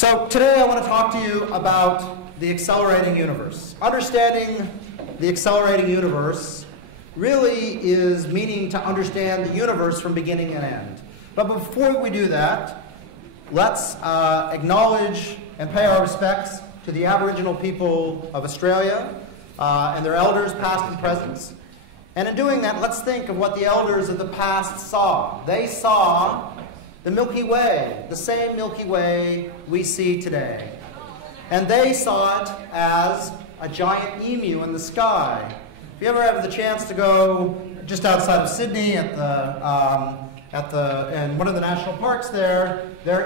So today I want to talk to you about the accelerating universe. Understanding the accelerating universe really is meaning to understand the universe from beginning and end. But before we do that, let's acknowledge and pay our respects to the Aboriginal people of Australia and their elders, past and present. And in doing that, let's think of what the elders of the past saw. They saw the Milky Way, the same Milky Way we see today. And they saw it as a giant emu in the sky. If you ever have the chance to go just outside of Sydney in one of the national parks there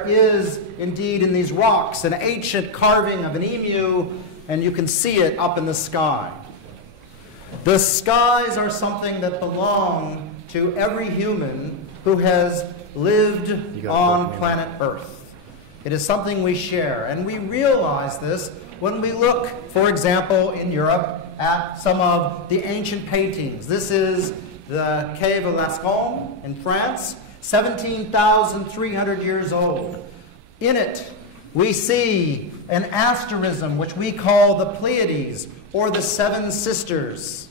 is indeed in these rocks an ancient carving of an emu, and you can see it up in the sky. The skies are something that belong to every human who has lived on planet Earth. It is something we share, and we realize this when we look, for example, in Europe at some of the ancient paintings. This is the Cave of Lascaux in France, 17,300 years old. In it, we see an asterism which we call the Pleiades, or the Seven Sisters.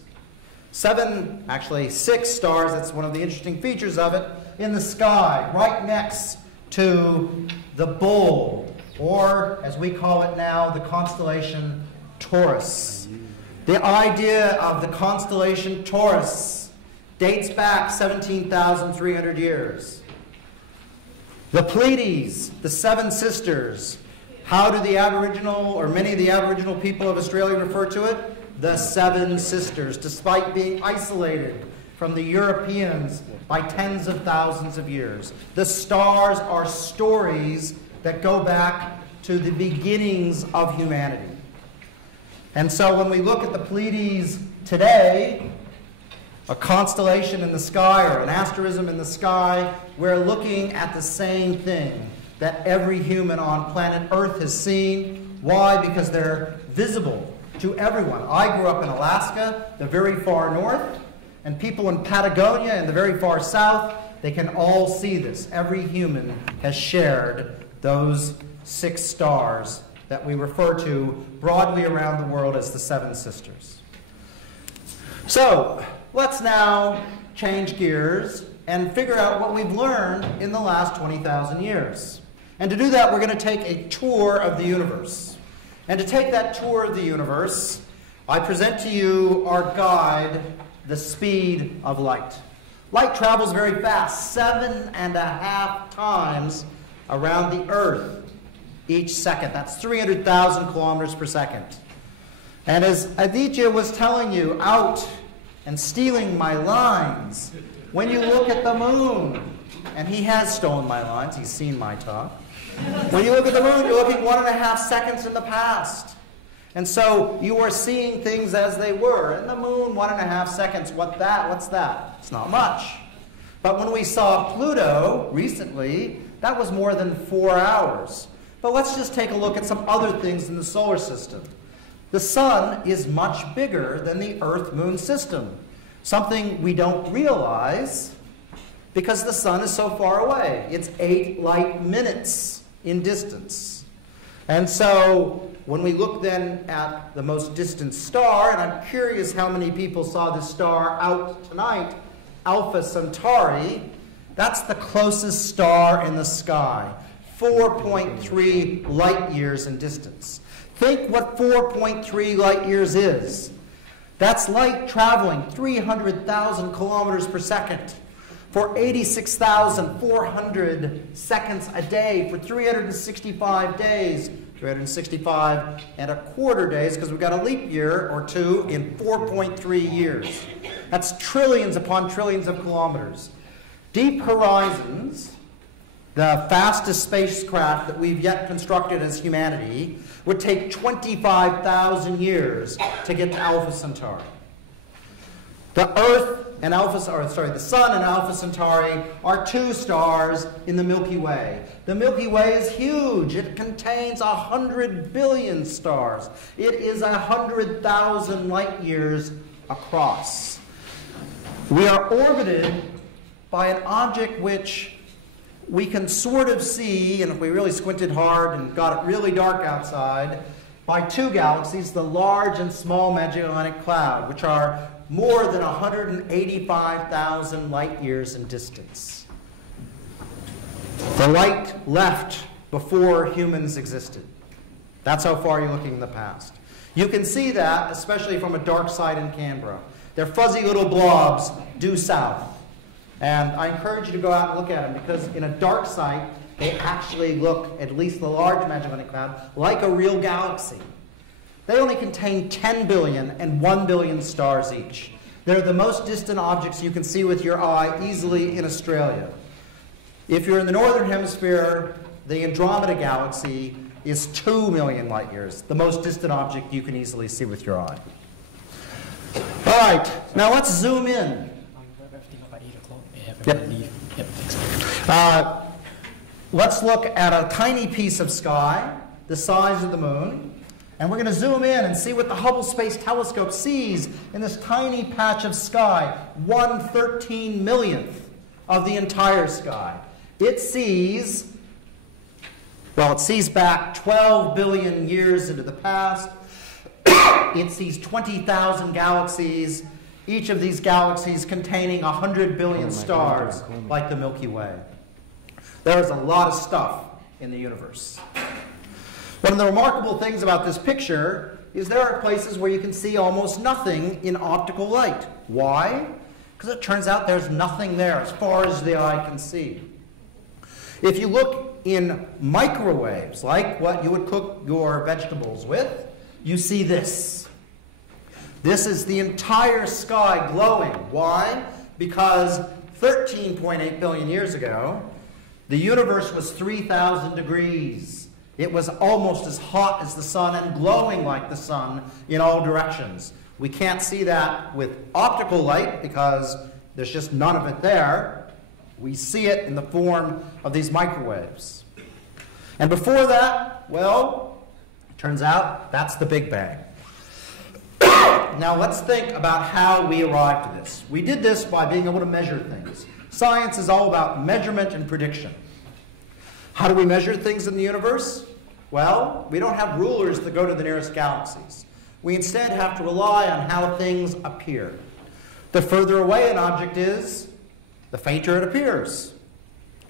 Six stars, that's one of the interesting features of it, in the sky, right next to the bull, or as we call it now, the constellation Taurus. The idea of the constellation Taurus dates back 17,300 years. The Pleiades, the Seven Sisters, how do the Aboriginal, or many of the Aboriginal people of Australia refer to it? The Seven Sisters, despite being isolated from the Europeans by tens of thousands of years. The stars are stories that go back to the beginnings of humanity. And so when we look at the Pleiades today, a constellation in the sky or an asterism in the sky, we're looking at the same thing that every human on planet Earth has seen. Why? Because they're visible to everyone. I grew up in Alaska, the very far north, and people in Patagonia in the very far south, they can all see this. Every human has shared those 6 stars that we refer to broadly around the world as the Seven Sisters. So let's now change gears and figure out what we've learned in the last 20,000 years. And to do that, we're going to take a tour of the universe. And to take that tour of the universe, I present to you our guide, the speed of light. Light travels very fast, 7.5 times around the Earth each second. That's 300,000 kilometers per second. And as Aditya was telling you, out and stealing my lines, when you look at the moon, and he has stolen my lines, he's seen my talk. When you look at the moon, you're looking 1.5 seconds in the past. And so you are seeing things as they were. And the moon, 1.5 seconds, what's that? It's not much. But when we saw Pluto recently, that was more than 4 hours. But let's just take a look at some other things in the solar system. The sun is much bigger than the Earth-Moon system, something we don't realize because the sun is so far away. It's 8 light minutes in distance. And so when we look then at the most distant star, and I'm curious how many people saw this star out tonight, Alpha Centauri, that's the closest star in the sky, 4.3 light years in distance. Think what 4.3 light years is. That's light traveling 300,000 kilometers per second for 86,400 seconds a day for 365 days, 365.25 days, because we've got a leap year or two in 4.3 years. That's trillions upon trillions of kilometers. Deep Horizons, the fastest spacecraft that we've yet constructed as humanity, would take 25,000 years to get to Alpha Centauri. The Sun and Alpha Centauri are 2 stars in the Milky Way. The Milky Way is huge. It contains 100 billion stars. It is 100,000 light years across. We are orbited by an object which we can sort of see, and if we really squinted hard and got it really dark outside, by two galaxies, the Large and Small Magellanic Cloud, which are more than 185,000 light years in distance. The light left before humans existed. That's how far you're looking in the past. You can see that, especially from a dark side in Canberra. Their fuzzy little blobs due south. And I encourage you to go out and look at them, because in a dark site, they actually look, at least the Large Magellanic Cloud, like a real galaxy. They only contain 10 billion and 1 billion stars each. They're the most distant objects you can see with your eye easily in Australia. If you're in the northern hemisphere, the Andromeda galaxy is 2 million light years, the most distant object you can easily see with your eye. All right, now let's zoom in. Yep. Let's look at a tiny piece of sky, the size of the moon, and we're going to zoom in and see what the Hubble Space Telescope sees in this tiny patch of sky, 1/13 of the entire sky. It sees, well, it sees back 12 billion years into the past. It sees 20,000 galaxies, each of these galaxies containing 100 billion stars, like the Milky Way. There's a lot of stuff in the universe. One of the remarkable things about this picture is there are places where you can see almost nothing in optical light. Why? Because it turns out there's nothing there as far as the eye can see. If you look in microwaves, like what you would cook your vegetables with, you see this. This is the entire sky glowing. Why? Because 13.8 billion years ago, the universe was 3,000 degrees. It was almost as hot as the sun and glowing like the sun in all directions. We can't see that with optical light because there's just none of it there. We see it in the form of these microwaves. And before that, well, it turns out that's the Big Bang. Now let's think about how we arrived at this. We did this by being able to measure things. Science is all about measurement and prediction. How do we measure things in the universe? Well, we don't have rulers that go to the nearest galaxies. We instead have to rely on how things appear. The further away an object is, the fainter it appears,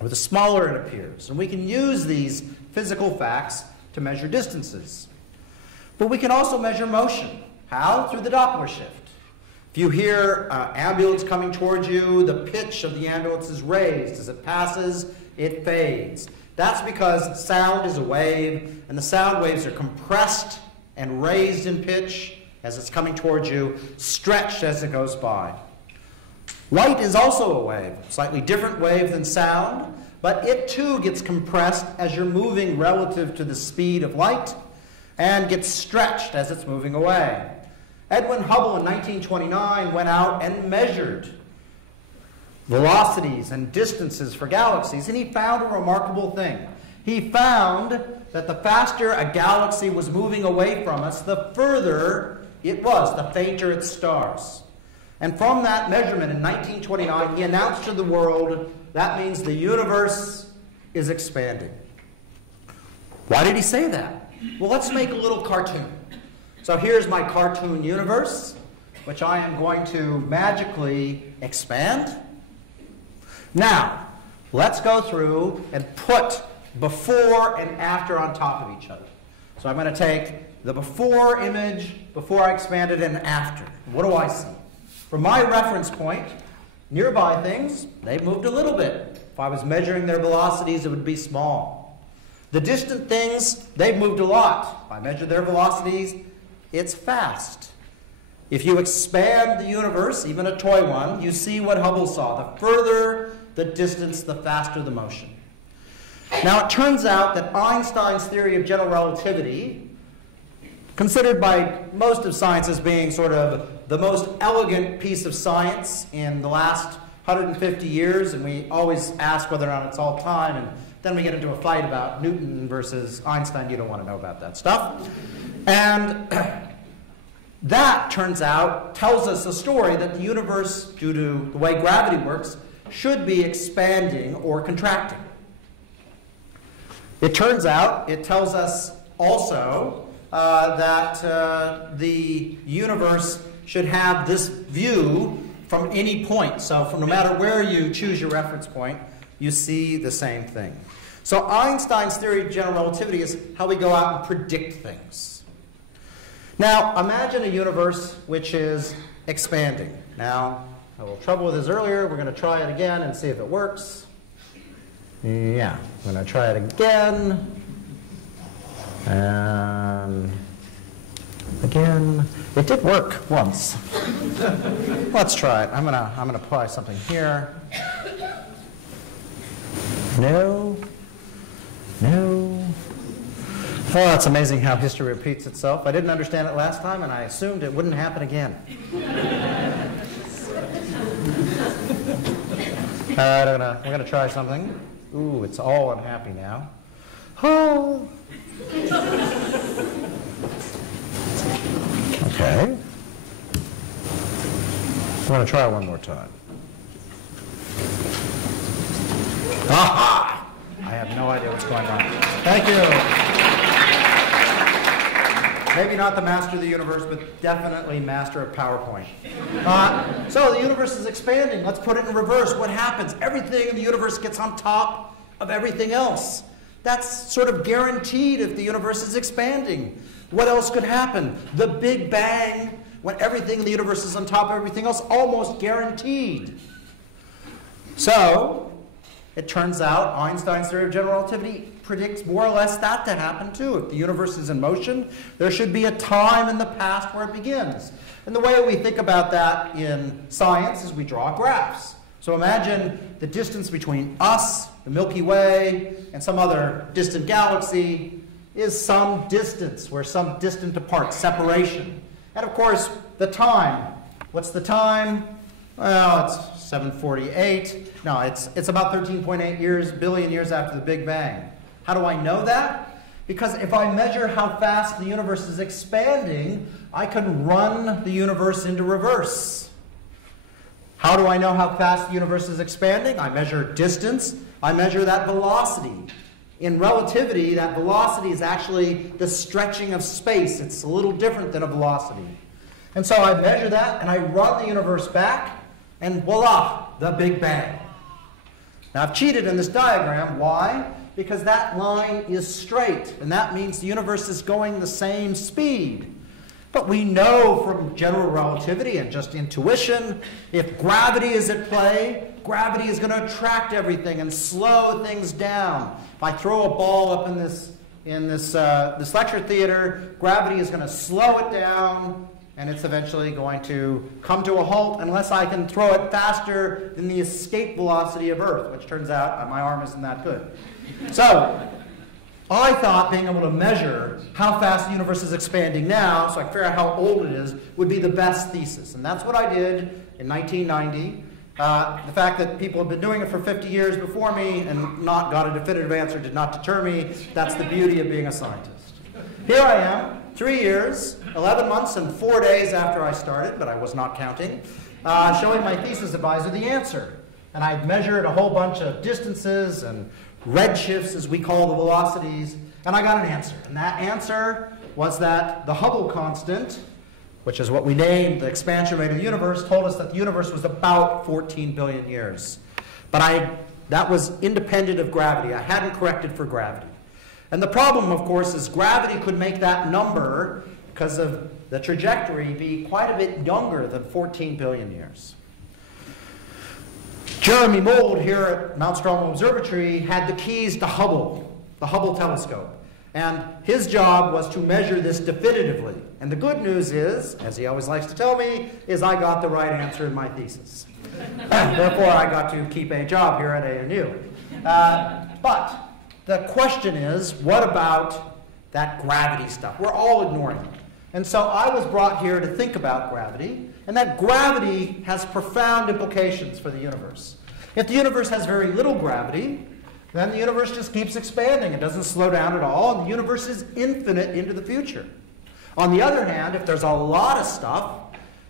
or the smaller it appears. And we can use these physical facts to measure distances. But we can also measure motion. How? Through the Doppler shift. If you hear an ambulance coming towards you, the pitch of the ambulance is raised. As it passes, it fades. That's because sound is a wave, and the sound waves are compressed and raised in pitch as it's coming towards you, stretched as it goes by. Light is also a wave, slightly different wave than sound, but it too gets compressed as you're moving relative to the speed of light and gets stretched as it's moving away. Edwin Hubble in 1929 went out and measured velocities and distances for galaxies, and he found a remarkable thing. He found that the faster a galaxy was moving away from us, the further it was, the fainter its stars. And from that measurement in 1929, he announced to the world, that means the universe is expanding. Why did he say that? Well, let's make a little cartoon. So here's my cartoon universe, which I am going to magically expand. Now, let's go through and put before and after on top of each other. So I'm going to take the before image, before I expanded, and after. What do I see? From my reference point, nearby things, they've moved a little bit. If I was measuring their velocities, it would be small. The distant things, they've moved a lot. If I measure their velocities, it's fast. If you expand the universe, even a toy one, you see what Hubble saw. The further the distance, the faster the motion. Now, it turns out that Einstein's theory of general relativity, considered by most of science as being sort of the most elegant piece of science in the last 150 years, and we always ask whether or not it's all time, and then we get into a fight about Newton versus Einstein. You don't want to know about that stuff. And that, turns out, tells us a story that the universe, due to the way gravity works, should be expanding or contracting. It turns out, it tells us also that the universe should have this view from any point. So no matter where you choose your reference point, you see the same thing. So Einstein's theory of general relativity is how we go out and predict things. Now, imagine a universe which is expanding. Now, I had a little trouble with this earlier. We're going to try it again and see if it works. Yeah, I'm going to try it again. And again. It did work once. Let's try it. I'm gonna apply something here. No. No. Oh, it's amazing how history repeats itself. I didn't understand it last time, and I assumed it wouldn't happen again. All right, we're gonna try something. Ooh, it's all unhappy now. Oh. Okay. I'm going to try one more time. Aha! I have no idea what's going on. Thank you. Maybe not the master of the universe, but definitely master of PowerPoint. So the universe is expanding. Let's put it in reverse. What happens? Everything in the universe gets on top of everything else. That's sort of guaranteed if the universe is expanding. What else could happen? The Big Bang, when everything in the universe is on top of everything else, almost guaranteed. So, it turns out Einstein's theory of general relativity predicts more or less that to happen too. If the universe is in motion, there should be a time in the past where it begins. And the way we think about that in science is we draw graphs. So imagine the distance between us, the Milky Way, and some other distant galaxy is some distance. We're some distant apart, separation. And of course, the time. What's the time? Well, it's 7:48. No, it's about 13.8 billion years after the Big Bang. How do I know that? Because if I measure how fast the universe is expanding, I can run the universe into reverse. How do I know how fast the universe is expanding? I measure distance. I measure that velocity. In relativity, that velocity is actually the stretching of space. It's a little different than a velocity. And so I measure that, and I run the universe back, and voila, the Big Bang. Now, I've cheated in this diagram. Why? Because that line is straight, and that means the universe is going the same speed. But we know from general relativity and just intuition, if gravity is at play, gravity is going to attract everything and slow things down. If I throw a ball up in this lecture theater, gravity is going to slow it down, and it's eventually going to come to a halt unless I can throw it faster than the escape velocity of Earth, which turns out my arm isn't that good. So I thought being able to measure how fast the universe is expanding now, so I can figure out how old it is, would be the best thesis. And that's what I did in 1990. The fact that people have been doing it for 50 years before me and not got a definitive answer did not deter me. That's the beauty of being a scientist. Here I am, 3 years, 11 months, and 4 days after I started, but I was not counting, showing my thesis advisor the answer. And I'd measured a whole bunch of distances and redshifts, as we call the velocities, and I got an answer. And that answer was that the Hubble constant, which is what we named the expansion rate of the universe, told us that the universe was about 14 billion years. But that was independent of gravity. I hadn't corrected for gravity. And the problem, of course, is gravity could make that number, because of the trajectory, be quite a bit younger than 14 billion years. Jeremy Mould here at Mount Stromlo Observatory had the keys to Hubble, the Hubble telescope. And his job was to measure this definitively. And the good news is, as he always likes to tell me, is I got the right answer in my thesis. Therefore, I got to keep a job here at ANU. But the question is, what about that gravity stuff? We're all ignoring it. And so I was brought here to think about gravity, and that gravity has profound implications for the universe. If the universe has very little gravity, then the universe just keeps expanding. It doesn't slow down at all, and the universe is infinite into the future. On the other hand, if there's a lot of stuff,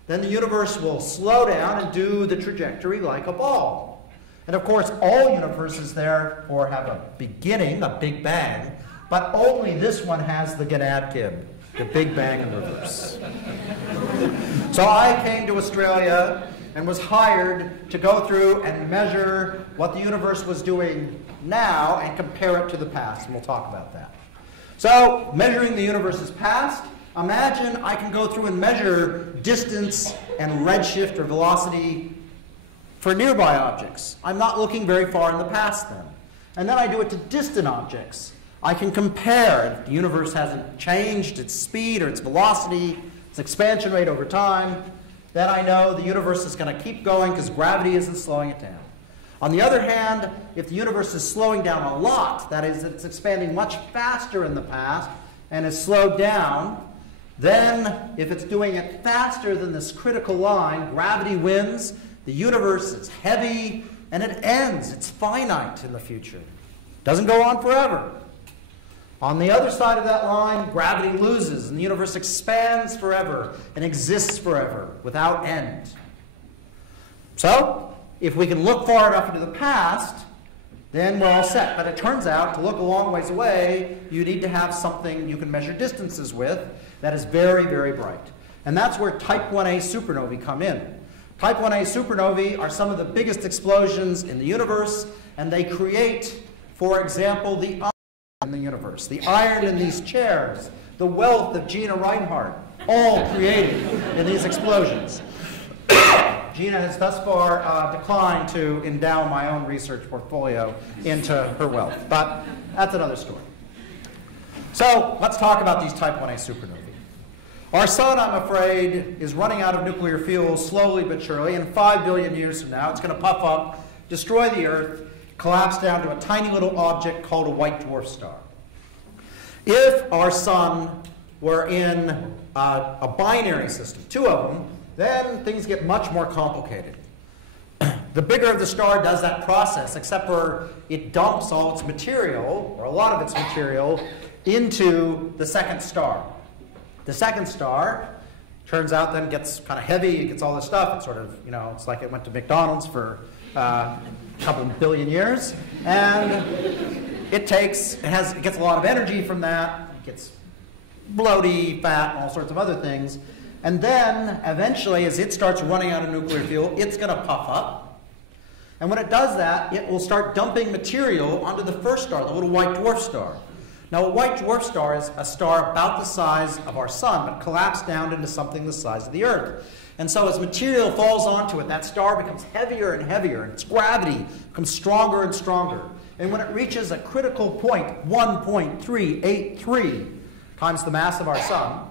then the universe will slow down and do the trajectory like a ball. And of course, all universes therefore have a beginning, a Big Bang, but only this one has the Gnad-Gib, the Big Bang in reverse. So I came to Australia and was hired to go through and measure what the universe was doing now and compare it to the past, and we'll talk about that. So, measuring the universe's past, imagine I can go through and measure distance and redshift or velocity for nearby objects. I'm not looking very far in the past then. And then I do it to distant objects. I can compare if the universe hasn't changed its speed or its velocity, its expansion rate over time. Then I know the universe is going to keep going because gravity isn't slowing it down. On the other hand, if the universe is slowing down a lot, that is, it's expanding much faster in the past and is slowed down, then if it's doing it faster than this critical line, gravity wins, the universe is heavy, and it ends. It's finite in the future. It doesn't go on forever. On the other side of that line, gravity loses, and the universe expands forever and exists forever without end. So, if we can look far enough into the past, then we're all set. But it turns out, to look a long ways away, you need to have something you can measure distances with that is very, very bright. And that's where type 1a supernovae come in. Type 1a supernovae are some of the biggest explosions in the universe, and they create, for example, the iron in the universe, the iron in these chairs, the wealth of Gina Reinhardt, all created in these explosions. Gina has thus far declined to endow my own research portfolio into her wealth, but that's another story. So let's talk about these type 1a supernovae. Our sun, I'm afraid, is running out of nuclear fuel slowly but surely. In 5 billion years from now, it's going to puff up, destroy the Earth, collapse down to a tiny little object called a white dwarf star. If our sun were in a binary system, 2 of them, then things get much more complicated. The bigger of the star does that process, except for it dumps all its material, or a lot of its material, into the second star. The second star, turns out, then gets kind of heavy, it gets all this stuff, it's sort of, you know, it's like it went to McDonald's for a couple billion years, and it gets a lot of energy from that, it gets bloaty, fat, and all sorts of other things. And then, eventually, as it starts running out of nuclear fuel, it's going to puff up. And when it does that, it will start dumping material onto the first star, the little white dwarf star. Now, a white dwarf star is a star about the size of our sun, but collapsed down into something the size of the Earth. And so as material falls onto it, that star becomes heavier and heavier, and its gravity becomes stronger and stronger. And when it reaches a critical point, 1.383 times the mass of our sun,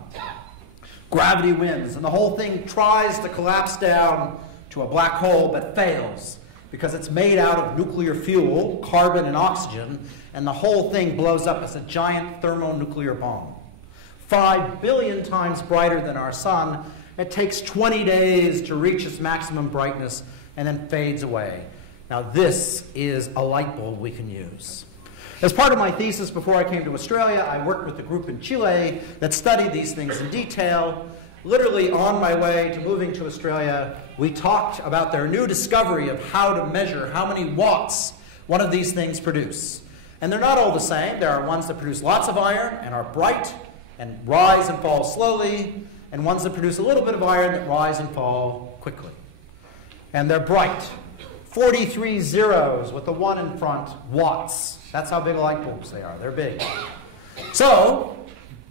gravity wins, and the whole thing tries to collapse down to a black hole, but fails, because it's made out of nuclear fuel, carbon and oxygen, and the whole thing blows up as a giant thermonuclear bomb. 5 billion times brighter than our sun. It takes 20 days to reach its maximum brightness, and then fades away. Now this is a light bulb we can use. As part of my thesis before I came to Australia, I worked with a group in Chile that studied these things in detail. Literally on my way to moving to Australia, we talked about their new discovery of how to measure how many watts one of these things produce. And they're not all the same. There are ones that produce lots of iron and are bright and rise and fall slowly, and ones that produce a little bit of iron that rise and fall quickly. And they're bright. 43 zeros with the 1 in front, watts. That's how big light bulbs they are. They're big. So,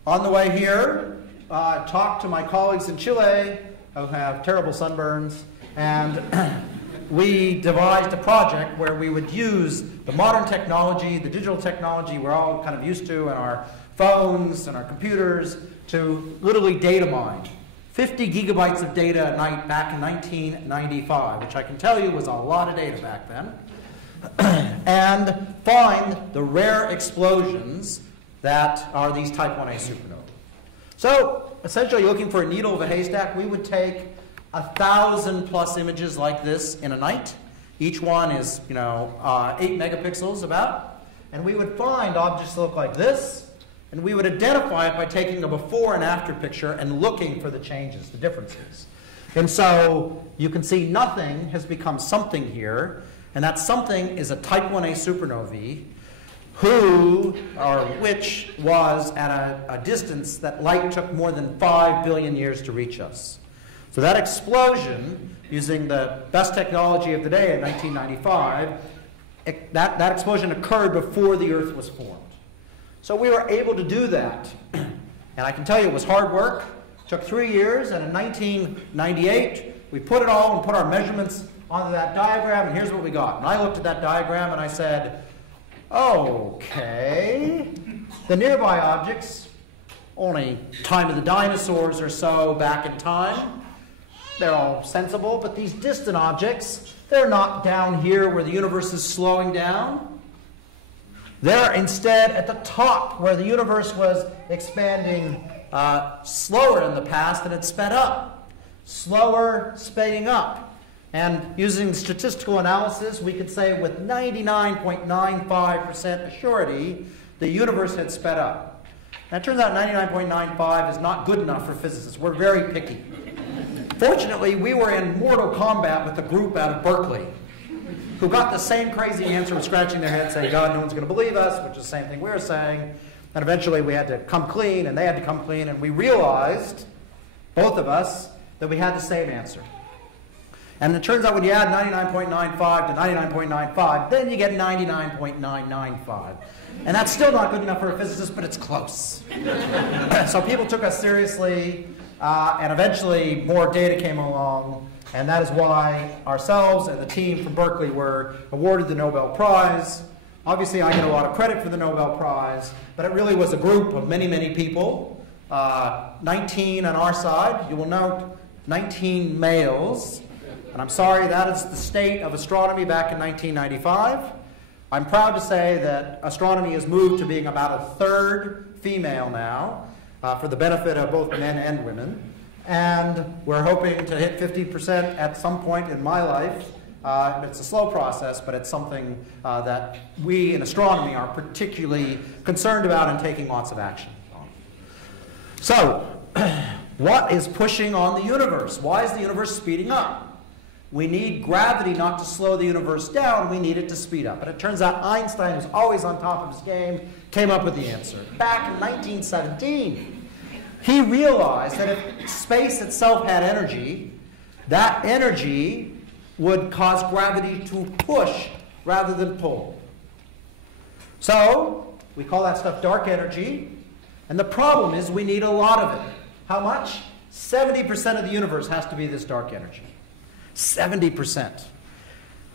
on the way here, talked to my colleagues in Chile who have terrible sunburns, and we devised a project where we would use the modern technology, the digital technology we're all kind of used to in our phones and our computers, to literally data mine. 50 gigabytes of data a night back in 1995, which I can tell you was a lot of data back then, and find the rare explosions that are these type 1a supernovae. So, essentially looking for a needle of a haystack, we would take 1,000 plus images like this in a night. Each one is, 8 megapixels about. And we would find objects that look like this, and we would identify it by taking a before and after picture and looking for the changes, the differences. And so you can see nothing has become something here. And that something is a type 1a supernovae which was at a distance that light took more than 5 billion years to reach us. So that explosion, using the best technology of the day in 1995, that explosion occurred before the Earth was formed. So we were able to do that. And I can tell you it was hard work. It took 3 years, and in 1998, we put it all and put our measurements onto that diagram, and here's what we got. And I looked at that diagram and I said, okay, the nearby objects, only time of the dinosaurs or so back in time, they're all sensible, but these distant objects, they're not down here where the universe is slowing down. They're instead at the top where the universe was expanding slower in the past and it sped up. Slower, speeding up. And using statistical analysis, we could say with 99.95% surety, the universe had sped up. Now, it turns out 99.95 is not good enough for physicists. We're very picky. Fortunately, we were in mortal combat with a group out of Berkeley who got the same crazy answer and scratching their heads saying, God, no one's going to believe us, which is the same thing we were saying. And eventually we had to come clean, and they had to come clean, and we realized, both of us, that we had the same answer. And it turns out when you add 99.95 to 99.95, then you get 99.995. And that's still not good enough for a physicist, but it's close. So people took us seriously, and eventually more data came along, and that is why ourselves and the team from Berkeley were awarded the Nobel Prize. Obviously, I get a lot of credit for the Nobel Prize, but it really was a group of many, many people. 19 on our side. You will note 19 males. And I'm sorry, that is the state of astronomy back in 1995. I'm proud to say that astronomy has moved to being about a third female now, for the benefit of both men and women. And we're hoping to hit 50% at some point in my life. It's a slow process, but it's something that we in astronomy are particularly concerned about and taking lots of action on. So, what is pushing on the universe? Why is the universe speeding up? We need gravity not to slow the universe down, we need it to speed up. And it turns out Einstein, who's always on top of his game, came up with the answer. Back in 1917, he realized that if space itself had energy, that energy would cause gravity to push rather than pull. So, we call that stuff dark energy, and the problem is we need a lot of it. How much? 70% of the universe has to be this dark energy. 70%.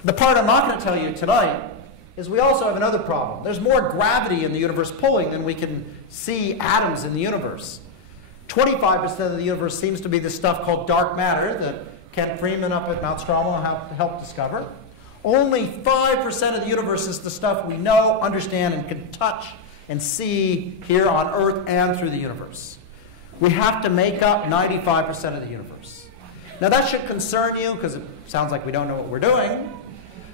The part I'm not going to tell you tonight is we also have another problem. There's more gravity in the universe pulling than we can see atoms in the universe. 25% of the universe seems to be this stuff called dark matter that Ken Freeman up at Mount Stromlo helped discover. Only 5% of the universe is the stuff we know, understand, and can touch and see here on Earth and through the universe. We have to make up 95% of the universe. Now that should concern you because it sounds like we don't know what we're doing.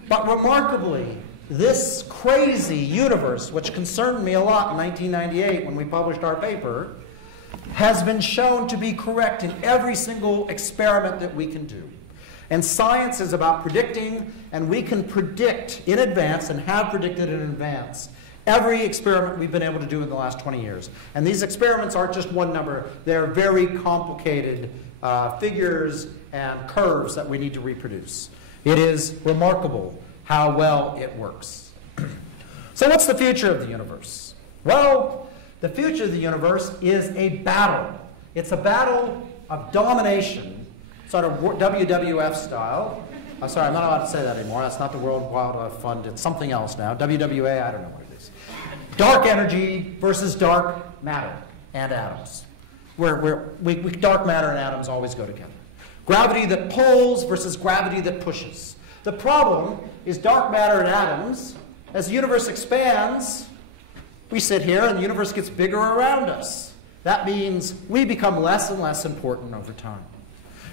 But remarkably, this crazy universe, which concerned me a lot in 1998 when we published our paper, has been shown to be correct in every single experiment that we can do. And science is about predicting, and we can predict in advance and have predicted in advance every experiment we've been able to do in the last 20 years. And these experiments aren't just one number, they're very complicated figures and curves that we need to reproduce. It is remarkable how well it works. So what's the future of the universe? Well, the future of the universe is a battle. It's a battle of domination, sort of WWF style. I'm sorry, I'm not allowed to say that anymore. That's not the World Wildlife Fund. It's something else now. WWA, I don't know what it is. Dark energy versus dark matter and atoms. Dark matter and atoms always go together. Gravity that pulls versus gravity that pushes. The problem is dark matter and atoms, as the universe expands, we sit here and the universe gets bigger around us. That means we become less and less important over time.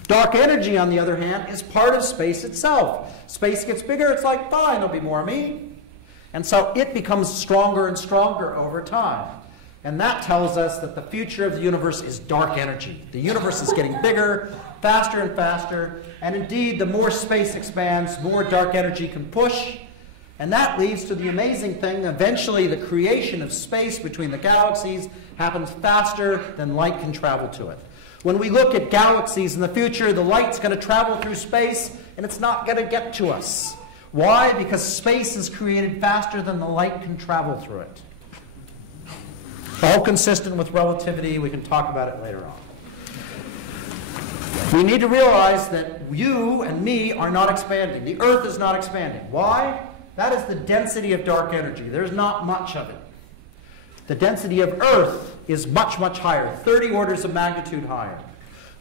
Dark energy, on the other hand, is part of space itself. Space gets bigger, it's like, fine, there'll be more of me. And so it becomes stronger and stronger over time. And that tells us that the future of the universe is dark energy. The universe is getting bigger, faster and faster, and indeed, the more space expands, more dark energy can push. And that leads to the amazing thing, eventually the creation of space between the galaxies happens faster than light can travel to it. When we look at galaxies in the future, the light's going to travel through space, and it's not going to get to us. Why? Because space is created faster than the light can travel through it. All consistent with relativity. We can talk about it later on. We need to realize that you and me are not expanding. The Earth is not expanding. Why? That is the density of dark energy. There's not much of it. The density of Earth is much, much higher, 30 orders of magnitude higher.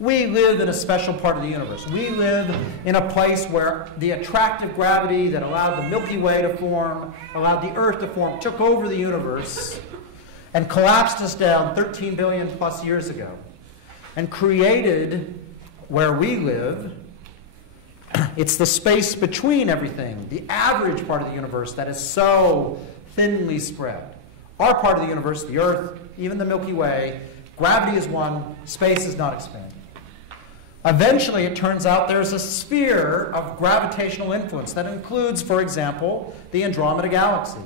We live in a special part of the universe. We live in a place where the attractive gravity that allowed the Milky Way to form, allowed the Earth to form, took over the universe and collapsed us down 13 billion plus years ago and created where we live. It's the space between everything, the average part of the universe that is so thinly spread. Our part of the universe, the Earth, even the Milky Way, gravity is one, space is not expanding. Eventually, it turns out there's a sphere of gravitational influence that includes, for example, the Andromeda Galaxy.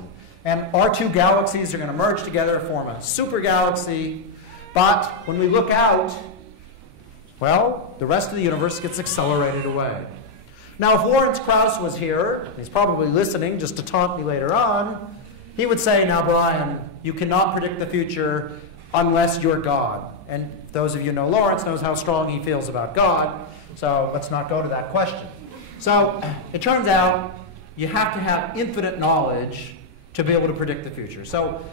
And our two galaxies are going to merge together to form a super galaxy. But when we look out, well, the rest of the universe gets accelerated away. Now, if Lawrence Krauss was here, he's probably listening just to taunt me later on, he would say, now, Brian, you cannot predict the future unless you're God. And those of you who know Lawrence knows how strong he feels about God, so let's not go to that question. So it turns out you have to have infinite knowledge to be able to predict the future. So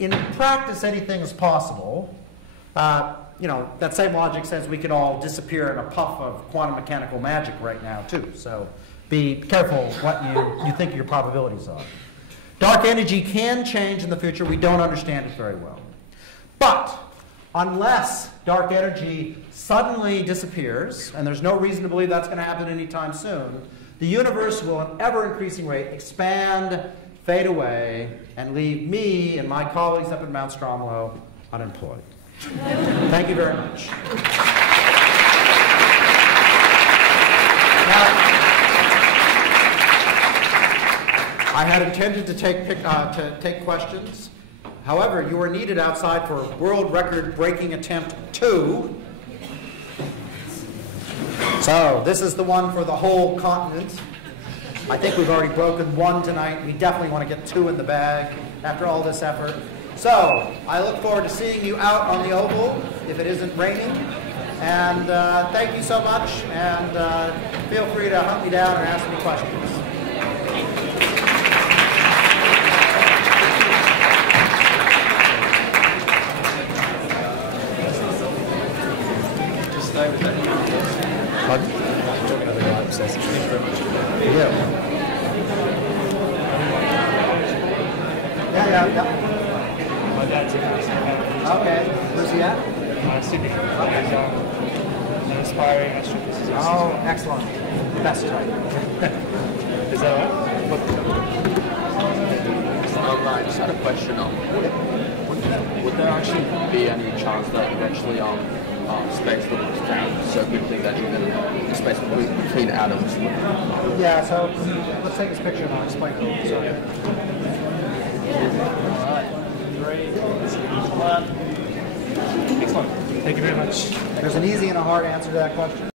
in practice, anything is possible. You know, that same logic says we could all disappear in a puff of quantum mechanical magic right now, too. So be careful what you think your probabilities are. Dark energy can change in the future. We don't understand it very well. But unless dark energy suddenly disappears, and there's no reason to believe that's going to happen anytime soon, the universe will, at an ever-increasing rate, expand, fade away, and leave me and my colleagues up in Mount Stromlo unemployed. Thank you very much. Now, I had intended to take questions. However, you are needed outside for world record-breaking attempt 2. So this is the one for the whole continent. I think we've already broken 1 tonight. We definitely want to get 2 in the bag after all this effort. So I look forward to seeing you out on the oval if it isn't raining. And thank you so much. And feel free to hunt me down and ask me questions. Pardon? Talking about the guy upstairs. Thank you very much. Yeah. My dad's in this. Okay. Where's he at? Sydney. Okay. He's an aspiring astrophysicist. Oh, excellent. Best type. Is that right? I just had a question. Would there actually be any chance that eventually space will expand so quickly that even the space between atoms would... Yeah, so let's take this picture and I'll explain it. Sorry. Excellent. Thank you very much. There's an easy and a hard answer to that question.